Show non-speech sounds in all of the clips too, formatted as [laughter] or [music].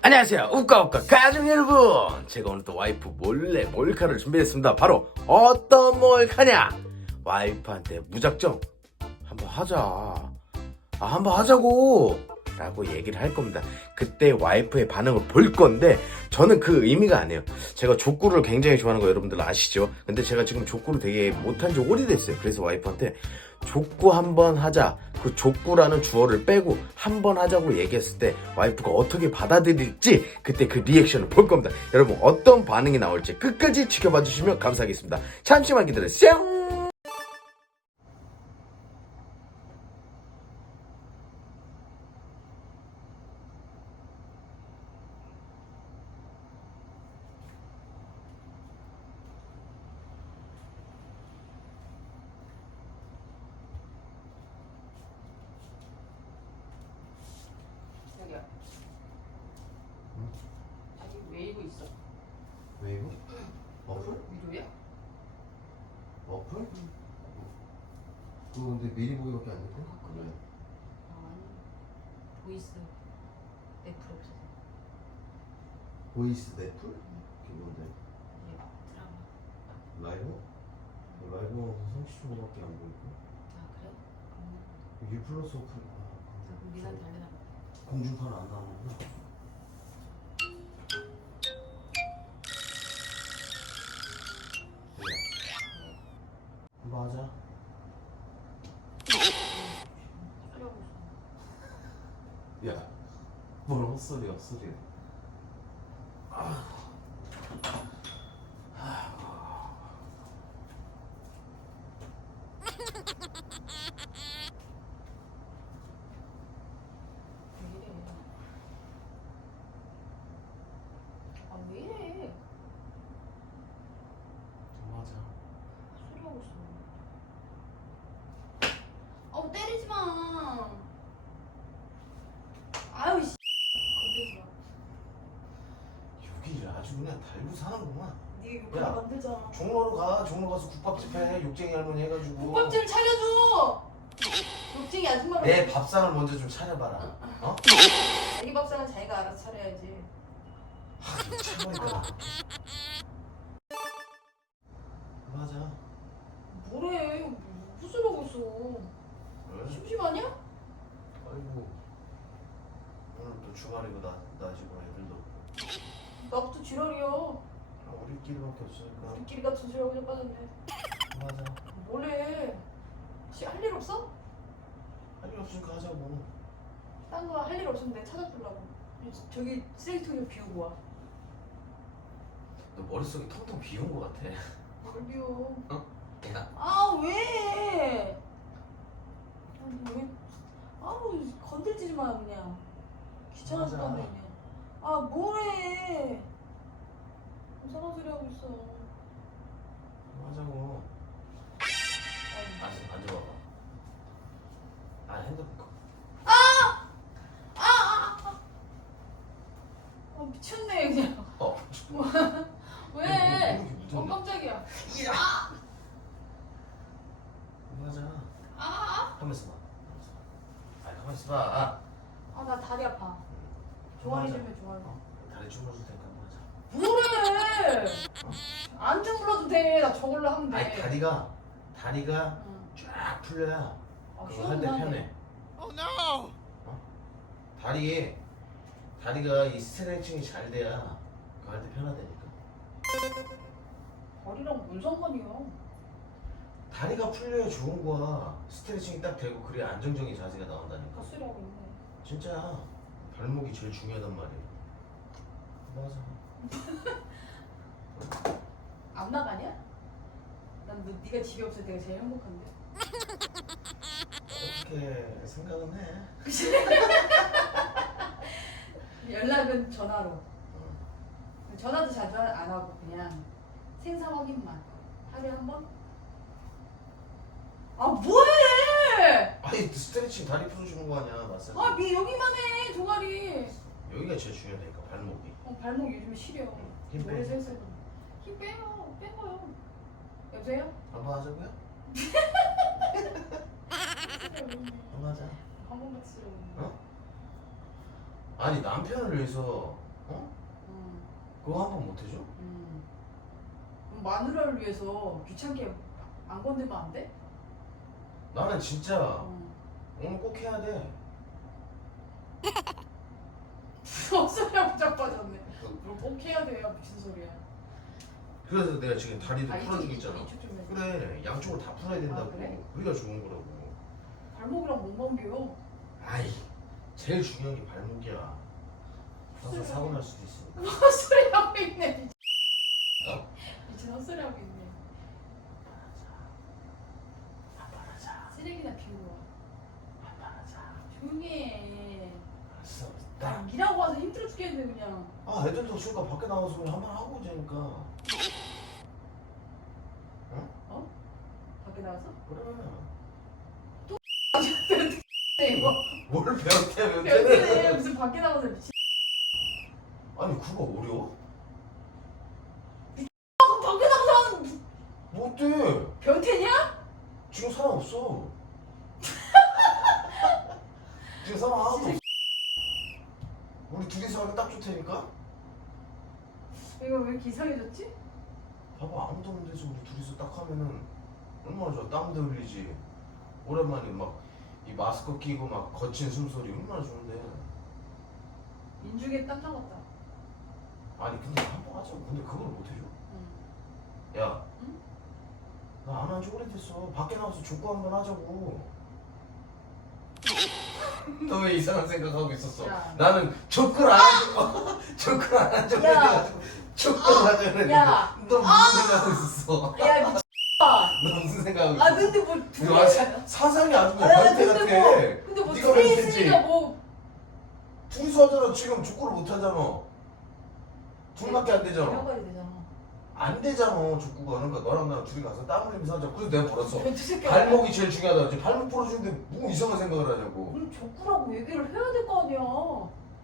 안녕하세요. 우까우까 가족 여러분. 제가 오늘 또 와이프 몰래 몰카를 준비했습니다. 바로 어떤 몰카냐? 와이프한테 무작정 한번 하자. 아 한번 하자고 라고 얘기를 할 겁니다 그때 와이프의 반응을 볼 건데 저는 그 의미가 아니에요 제가 족구를 굉장히 좋아하는 거 여러분들 아시죠 근데 제가 지금 족구를 되게 못한 지 오래됐어요 그래서 와이프한테 족구 한번 하자. 그 족구라는 주어를 빼고 한번 하자고 얘기했을 때 와이프가 어떻게 받아들일지 그때 그 리액션을 볼 겁니다. 여러분 어떤 반응이 나올지 끝까지 지켜봐 주시면 감사하겠습니다. 잠시만 기다려주세요. 자기야. 아직 웨이브 있어? 웨이브? 어플? 위로야? 어플? 그거 근데 미리 보기밖에 안 됐대? 그래? 아니. 보이스 애플 없어서. 보이스 넷플? 그게 뭔데? 이게 드라마. 라이브? 라이브 30초밖에 안 보이고 아 그래? 그럼 U 플러스 어플 그럼 미나한테 알려달라. 공중파는 안 나오는구나 맞아. 야, 뭘 헛소리 헛소리 왜 이래? 아왜 이래? 맞아 소리 하고 있어. 때리지 마. 아유 씨. 건들지 마. 여기를 아주 그냥 달고 사는구만 네가 야. 욕하면 안 되잖아. 종로로 가 종로 가서 국밥집 해 욕쟁이 할머니 해가지고 국밥집을 차려줘. 욕쟁이 아줌마가. 내 밥상을 먼저 좀 차려봐라 어? 자기 밥상은 자기가 알아서 차려야지. 차려니까 맞아 뭐래? 무슨 하고 있어? 왜? 심심하냐? 아이고 오늘 또 주말이고 나, 낮이고 애들도 없고 나부터 지랄이야. 그냥 우리끼리밖에 없으니까 우리끼리 같은 소리 하고 자빠졌네. 맞아 뭐래? 혹시 할일 없어? 할 일 없으니까 하자고 딴 거 할 일 없으면 내가 찾아주려고. 저기 쓰레기통 좀 비우고 와. 너 머릿속이 텅텅 비운 것 같아 뭘 비워? 야아 왜? 아니, 왜? 아우 건들지 마 그냥. 귀찮아서 맞아. 건데 그냥. 아 뭐래? 이상한 소리 하고 있어. 하자고 아니, 앉아, 앉아봐봐 아 핸드폰 꺼. 아 미쳤네 그냥. 어? 왜? 이렇게 어 무서운데? 깜짝이야. 맞아 아, 가만 있어봐 아 가만 있어 봐 아 나 다리 아파. 종아리 좀 해, 종아리. 어? 다리 주물러줄 테니까 한번 하자 뭐래? 안 주물러도 돼. 나 저걸로 하면 돼. 아니 다리가 다리가 응. 쫙 풀려야 아, 그거 할때 시원하네. 편해 어? 다리 다리가 이 스트레칭이 잘 돼야 그거 할 때 편하다니까 다리랑 뭔 상관이야? 다리가 풀려야 좋은 거야 스트레칭이 딱 되고 그래야 안정적인 자세가 나온다니까 하고 있네. 진짜야 발목이 제일 중요하단 말이야 맞아 [laughs] 안 나가냐? 난 너, 네가 집에 없을 때가 제일 행복한데. 그렇게 생각은 해 [laughs] 연락은 전화로. 어. 전화도 자주 안 하고 그냥 생사 확인만. 하루에 한 번? 아 뭐해? 아니 스트레칭 다리 풀어주는 거 아니야 마사지 아 미 여기만 해 종아리. 여기가 제일 중요하다니까 발목이 어, 발목 요즘 시려. 힘 빼. 셀셀. 힘 빼요. 빼고요. 여보세요? 한번 하자고요? [laughs] 한번 하자. 쓰려고. 어? 아니 남편을 위해서 어? 음, 그거 한 번 못 해줘? 음. 그럼 마누라를 위해서 귀찮게 안 건들면 안 돼? 나는 진짜 음. 오늘 꼭 해야 돼. [laughs] 헛소리야 부작 빠졌네. 그걸 꼭 해야 돼요. 미친 소리야. 그래서 내가 지금 다리도 아, 풀어주고 이쪽, 있잖아. 이쪽 좀 해줘. 그래 양쪽으로 다 풀어야 된다고. 아, 그래? 우리가 좋은 거라고. 발목이랑 못 넘겨. 아이 제일 중요한 게 발목이야. 가서 사고 날 수도 있으니까. 헛소리 하고 있네. 미친. 어? 미친 헛소리 하고 있네. 한번 하자. 쓰레기나 비우고 와. 한번 하자. 조용히 해. 알았어. 나 나. 일하고 와서 힘들어 죽겠는데 그냥. 아 애들도 없으니까 밖에 나가서 그냥 한번 하고 오자니까. 밖에 나가서? 그래. 네, [laughs] 이거. 뭘 배웠대 변태네. 변태는. 무슨 밖에 나가서 미친. 아니 그거 어려워? 아, 밖에 나가서 하는 못돼. 변태냐? 지금 사람 없어. 사람 하나도 없어. 우리 둘이서 하기 딱 좋다니까? 이거 왜 이렇게 이상해졌지? 봐봐 아무도 없는 데서 우리 둘이서 딱 하면은 얼마나 좋아 땀도 흘리지 오랜만에 막 이 마스크 끼고 막 거친 숨소리 얼마나 좋은데 인중에 땀 나갔다. 아니 근데 한번 하자 근데 그걸 못 해줘 응. 야 응? 나안 한 지 오래됐어 밖에 나가서 족구 한번 하자고 너 왜 이상한 생각하고 있었어 야. 나는 족구를 안 하자고 족구를 [laughs] 안 하자고 야. 해가지고 족구를 하자고 했는데 야. 너 무슨 생각하고 있었어 야 미친아. 너 무슨 생각하고 있었어 아 근데 뭐 둘이. 사- 사상이 아주 아, 야, 변태 근데 같아 뭐 근데 뭐 네가 변태지. 있으니까 뭐 둘이서 하잖아 지금 족구를 못 하잖아 둘밖에 안 되잖아 내려가야 되잖아. 안 되잖아 족구가 그러니까 너랑 나랑 둘이 가서 땀 흘리면서 하자. 그래서 내가 벌었어. 새끼야. 발목이 제일 중요하다. 이제 발목 부러지는데 뭐 이상한 생각을 하냐고. 그럼 족구라고 얘기를 해야 될 거 아니야.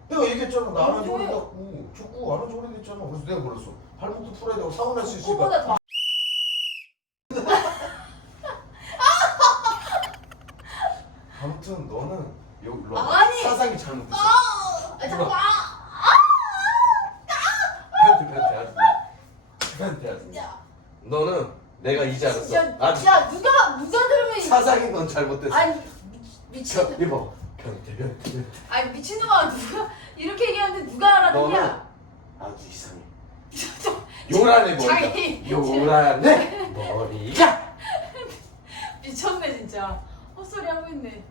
내가 얘기했잖아. 나안 한지 언제? 오래됐고. 족구 안 한지 오래됐잖아. 그래서 내가 벌었어. 발목도 풀어야 되고 사고 날 수 있으니까 족구보다 더. 아무튼 너는 여기 일로 아니! 사상이 잘못됐어. 아, 자꾸 누가? 아. 변태 변태 아주 변태 아주 야, 너는 내가 이제 알았어. 야, 야 누가 누가 들으면 이- 사상이 넌 잘못됐어. 아니 미, 미친. 저, 이봐. 변태 변태 변태. 아니 미친놈아 누가 이렇게 얘기하는데 누가 알아듣냐? 너는 아주 이상해. [laughs] 요란해 자기 머리가 요란해. [laughs] 머리가 미쳤네 진짜. 헛소리 하고 있네